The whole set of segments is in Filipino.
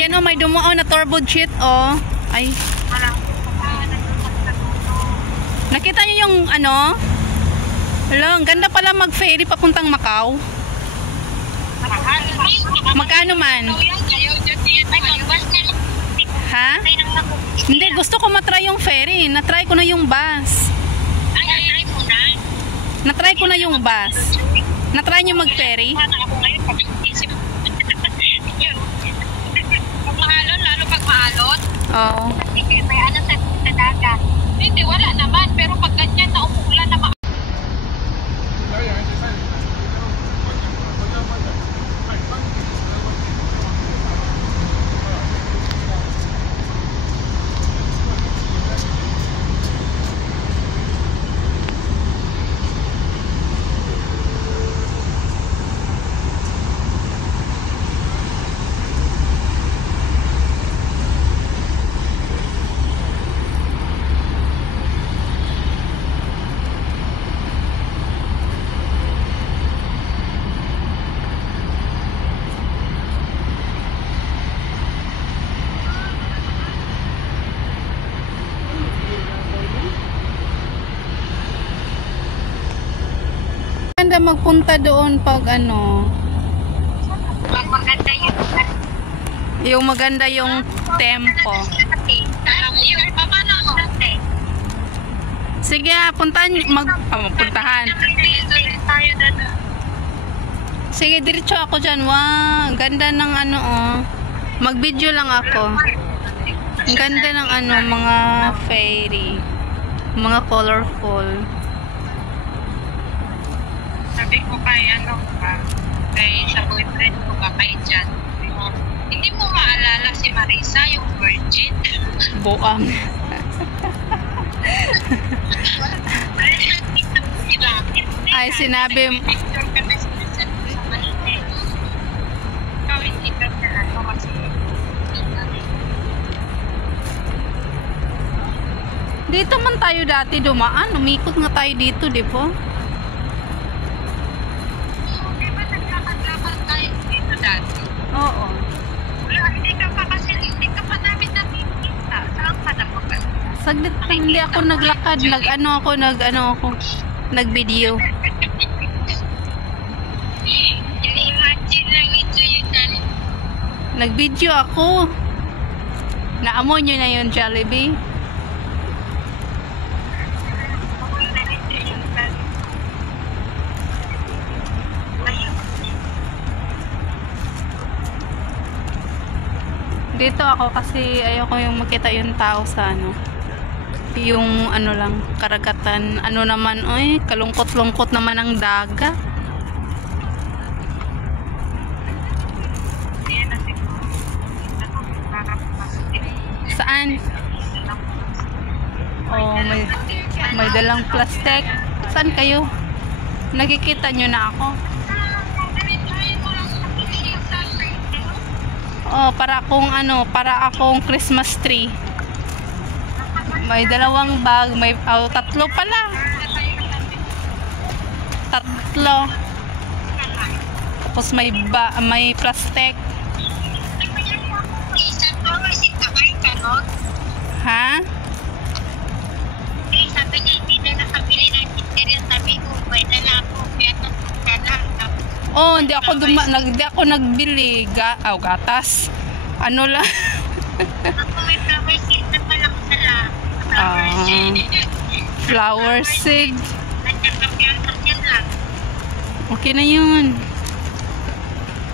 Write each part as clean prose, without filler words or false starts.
Yan o, may dumuo na turbo jet o. Ay. Nakita niyo yung ano? Hello, ang ganda pala mag-ferry papuntang Macau. Magkano man? Ha? Hindi, gusto ko matry yung ferry. Natry ko na yung bus. Natry ko na yung bus. Natry niyo mag-ferry? Mahalon, lalo pag mahalon. Oo. May ano sa dagat. Hindi, wala naman. Pero pag ganyan na umuulan na Maganda magpunta doon pag ano. maganda Yung maganda yung tempo. Sige, puntahan puntahan. Sige, diretso ako dyan. Wow, ganda ng ano oh. Mag-video lang ako. Ang ganda ng ano, mga fairy. Mga colorful. Sabi ko kay ano ka, kay sa boyfriend ko ba kay Jan. Hindi mo maalala si Marisa, yung virgin? Buang. Ay, sinabi mo. Dito man tayo dati dumaan. Umikot nga tayo dito, di po? Oo. Wala, hindi ka pa kasi, hindi ka pa namin nakikita. Saan ka na mag- Saglit pa, hindi ako naglakad. Nag-video. Ini-imagine lang ito yun. Nag-video ako. Naamoy nyo na yung Jollibee. Dito ako kasi ayoko yung makita yung tao sa ano. Yung ano lang, karagatan. Ano naman, oy, kalungkot-lungkot naman ang dagat. Saan? Oh, may dalang plastic. Saan kayo? Nakikita nyo na ako. Oh, para akong Christmas tree. May dalawang bag, may tatlo pala. Tatlo. Tapos may plastic. Ha? Sabi niya, hindi na nakabili ng material. Sabi ko, may dala ako. Oh, hindi ako nagbili gatas. Ano lang? Ako may flower seed na pala ko sala. Flower seed. Nandiyan lang. Okay na yun.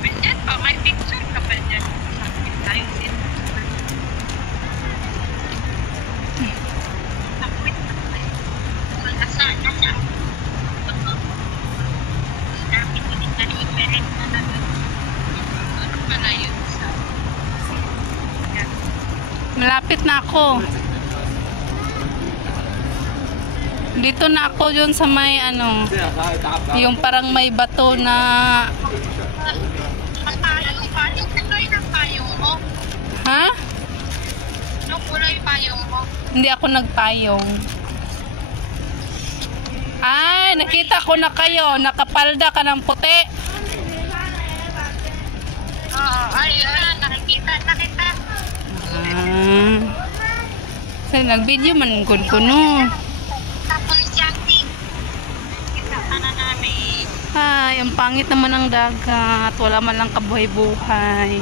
Nandiyan pa, may picture ka pa dyan. Tayo din. Malapit na ako. Dito na ako yun sa may ano, yung parang may bato na ha? Anong kulay payong mo? Hindi ako nagpayong. Ay, nakita ko na kayo. Nakapalda ka ng puti. Oo, ay, nakikita Kasi nag-video man good ko no. Tapos Jackie. Kita ka na namin. Ay, ang pangit naman ng dagat. Wala man lang kabuhay-buhay.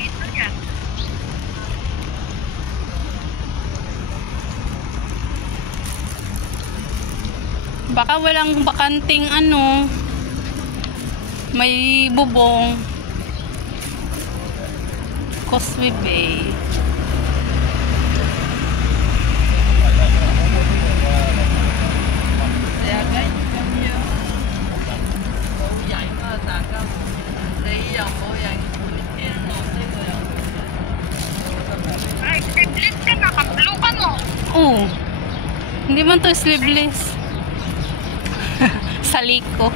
Ito yan. Baka walang bakanting ano. May bubong. Causeway Bay. Ay, sleeveless ka, naka-blue ka no? Oh. Hindi man to sleeveless. Sa liko.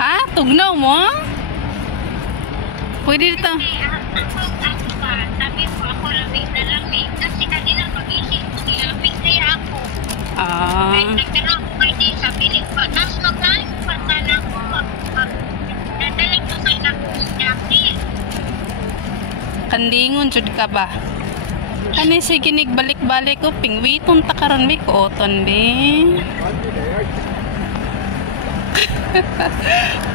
Ha? Tugnaw mo? Pwede dito. Sabi ko ako lamig na lamig. Kasi kanina pag-isip ko, nilamig kaya ako. Ah. Kahit nagtanong ko kayo din sa piling pa. Tapos magkain pa sana ako. Nadalag ko sana ko jacket. Kandingon jud ka ba? Kani sige balik-balik ko pingwiton ta karon mi ko oton be.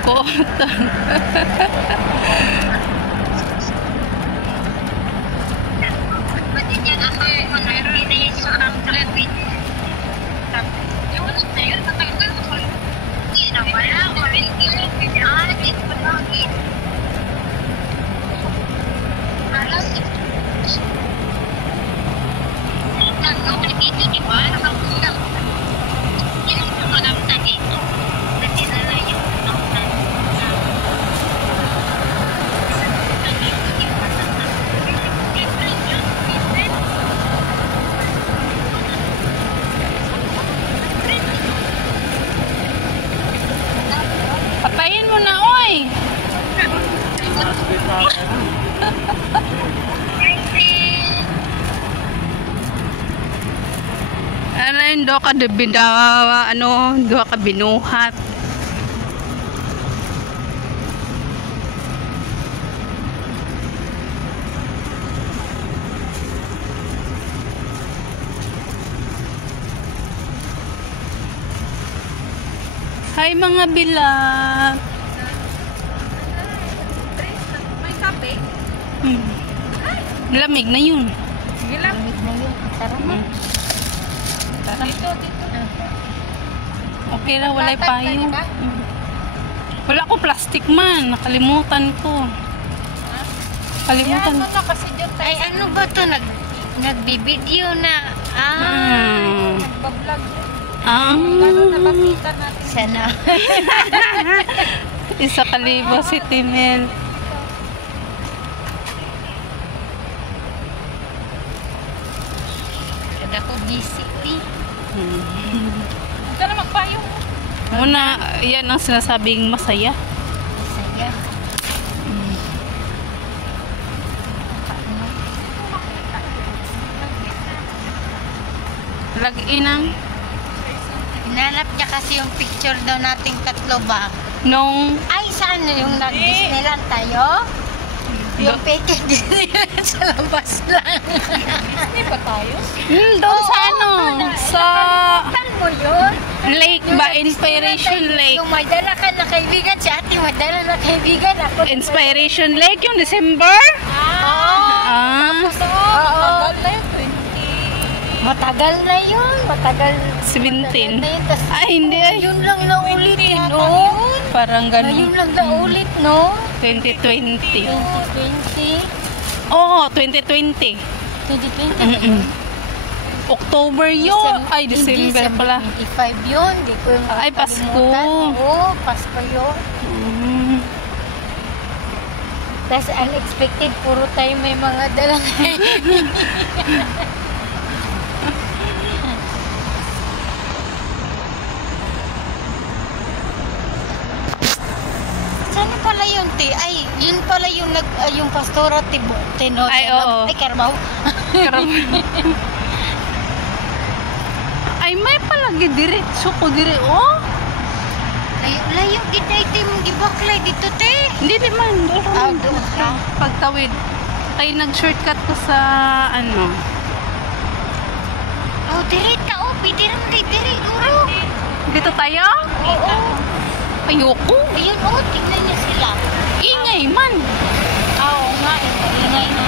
Koton. Pati niya ako yung narinig sa ang traffic. Yung na yun, matagal ko. Hindi na wala. Marilgilig ka dyan. Dito pa lagi. Alas, dito, di ba? Nakakulang. Hindi ko alam na dito. Kasi nala yung Patayin mo na oy. Ano yun do ka ano do ka binuhat. Hi mga bilat. may kape. Lamig na yun. Sige lang. Tara mo. Tara. Dito. Okay lang, walay payo. Ba? Wala ko plastic man. Nakalimutan ko. Kalimutan. na kasi dyan tayo. Ay, ano ba to? Nagbibideo na. Nagbablog. Gano'n na bakita natin. Sana. Isa kalibo si Timel. Kada ko busy. Huwag ka na magpayong. Muna, yan ang sinasabing masaya. Saya. Lag-inang Hinanap niya kasi yung picture daw nating tatlo ba? nung Ay, saan yung nag-Disneyland tayo? Yung peke Disneyland sa labas lang. Disney ba tayo? doon sa ano, sa Saan mo yun? lake ba? Inspiration Lake. Yung may dala ka na kaibigan, si ate may dala na kaibigan. Ako, Inspiration Lake yung December? Ah, Oo. Matagal na yun. Matagal 17. na yun. Tas, Ay, hindi ay. Ngayon lang naulit, no? Parang Ngayon ganun. lang naulit, no? 2020. 2020. Oo, 2020. 2020. October yun. Ay, December pala. 25 yun. Di ko yung Ay, Pasko. makalimutan. Oo, Pasko yun. Mm. Tapos unexpected, puro tayo may mga dalang. Sana pala yun, te? Ay, yun pala yung yung pastora Tino. Ay, oo. Ay, Carabao. Ay, may pala lagi diretso ko dire, oh. Layo kita ito yung gibaklay dito, te. Hindi di man, doon. Doon ka. Pagtawid. Kaya nag-shortcut ko sa, ano. Oh, diri ta, oh. Pidirang diri, uro. Dito tayo? Oo. Ayoko. Ayun, oh. Tingnan niya sila. Ingay man. Oo nga, ingay na.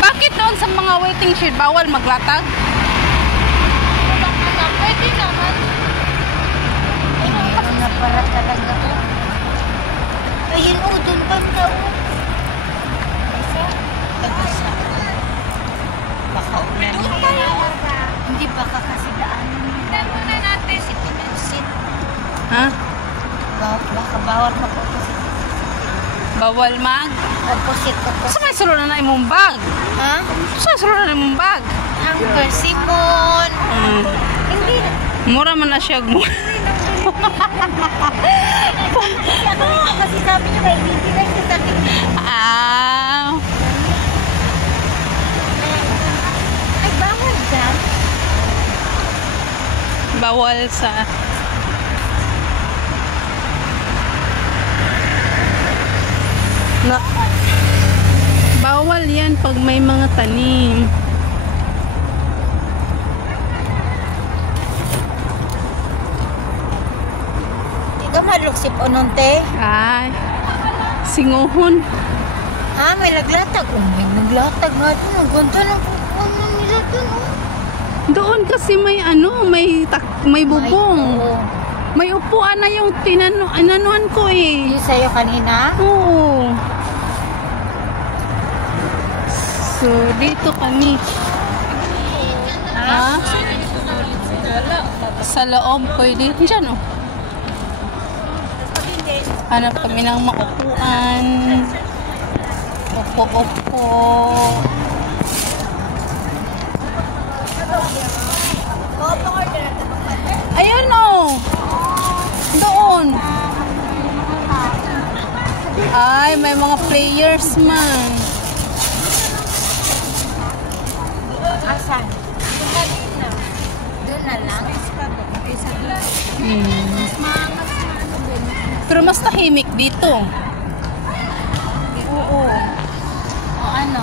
Bakit doon sa mga waiting shed, bawal maglatag? Pwede naman. Ayun na para talaga to. Ayun, oh. Doon pa daw. Isa. Baka ulan. Hindi baka kasi daanan nila. Tignan muna natin si Pinansit. Ha? Baka bawal mag-opposite. Bawal mag? Opposite. Sa may sulunan na imong bag? Ha? Sa sulunan na imong bag? Ang persimmon. Hindi na. Mura man na siya mo. Kasi sabi niyo kay hindi na siya sa akin. Ah. Ay, bawal dyan. Bawal sa... Na, bawal yan pag may mga tanim. Hindi ka maluksip o nun, te. Ay, singuhon. Ha, may naglatag. Oh, may naglatag nga dun. Ang ganda ng pupuan nila dun, oh. Doon kasi may ano, may bubong. Oo. May upuan na yung inanuan ko eh. Yung sa'yo kanina? Oo. So, dito kami. Ha? Sa loob, pwede. Diyan, oh. Hanap kami ng maupuan. Opo-opo. Ayun, oh. Doon. Ay, may mga players man. Asan? Doon na lang. Pero mas tahimik dito. Oo. O ano?